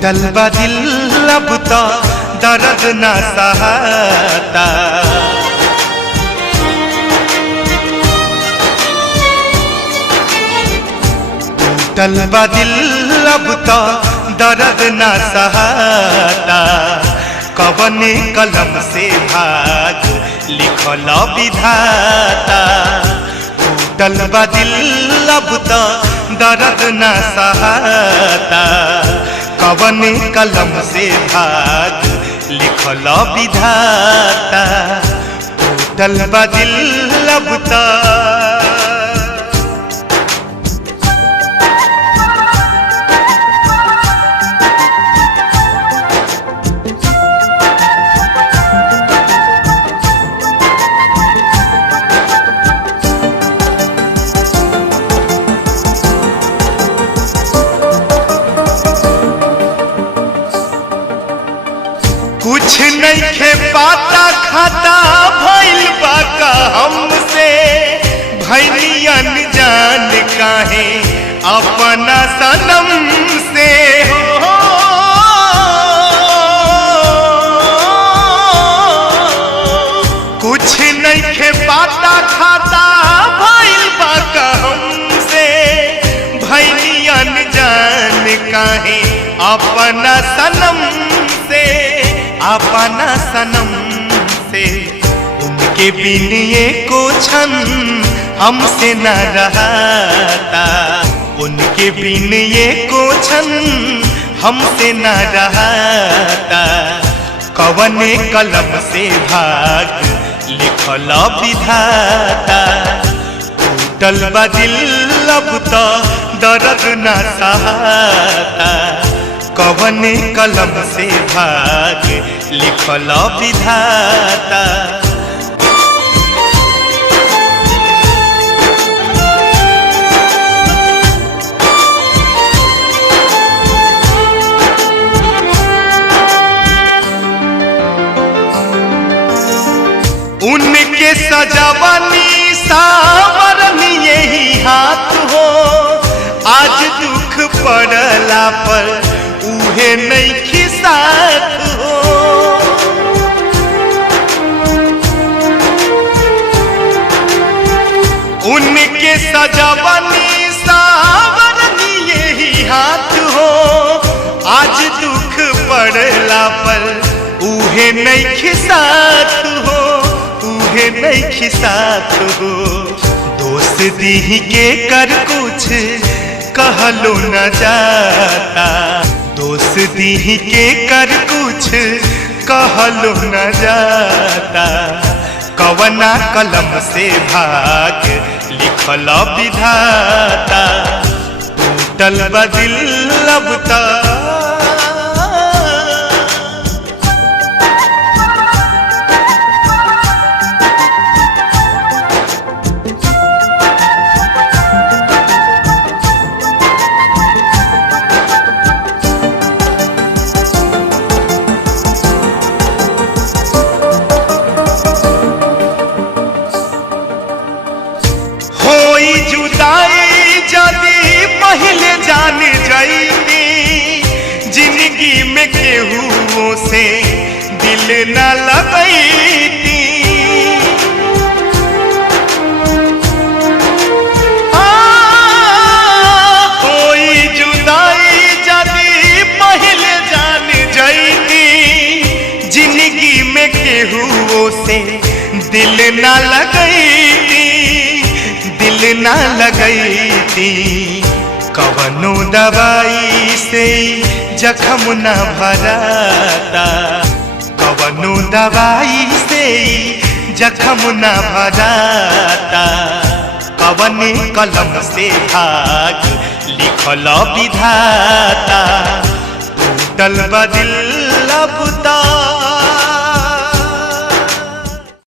टूटल बा दिल अब तो दर्द ना सहाता। टूटल बा दिल अब तो दर्द ना सहाता। कवने कलम से भाग लिखल विधाता। टूटल बा दिल अब तो दर्द ना सहाता। कवने कलम से भाग लिखल विधाता। टूटल बा दिल अब तो कुछ नहीं खे पाता खाता भइल बा का हमसे। भइली अनजान काहे अपना सनम से हो। कुछ नहीं खे पाता खाता भइल बा का हमसे। भइली अनजान काहे अपना सनम से। अपना सनम से उनके बिन एको क्षण हमसे न रहता। उनके बिन एको क्षण हमसे न रहता। कवने कलम से भाग लिखल विधाता। टूटल बा दिल अब तो दर्द न सहाता। कवने कलम से भाग लिखल विधाता। उनके सजावनी सावरनी यही हाथ हो। आज दुख पड़ला पर उहे नहीं साथ हो। उनके सजावनी सावरनी यही हाथ हो। आज दुख पड़ला पर उहे नहीं साथ हो। उहे नहीं साथ हो। दोस्त दी के कर कुछ कहलो न जाता। दोस्ती के कर कुछ कहलो न जाता। कवना कलम से भाग लिखल विधाता। टूटल बा दिल अब तो पहले जान जाइती। जिंदगी में केहू से दिल न लगैती। कोई जुदाई जदी पहले जान जाइती। जिंदगी में केहू से दिल न लगैती। दिल न लगैती। कवनो दवाई से जख्म न भराता। कवनो दवाई से जख्म न भराता। कवने कलम से भाग लिखल विधाता। टूटल बा दिल अब तो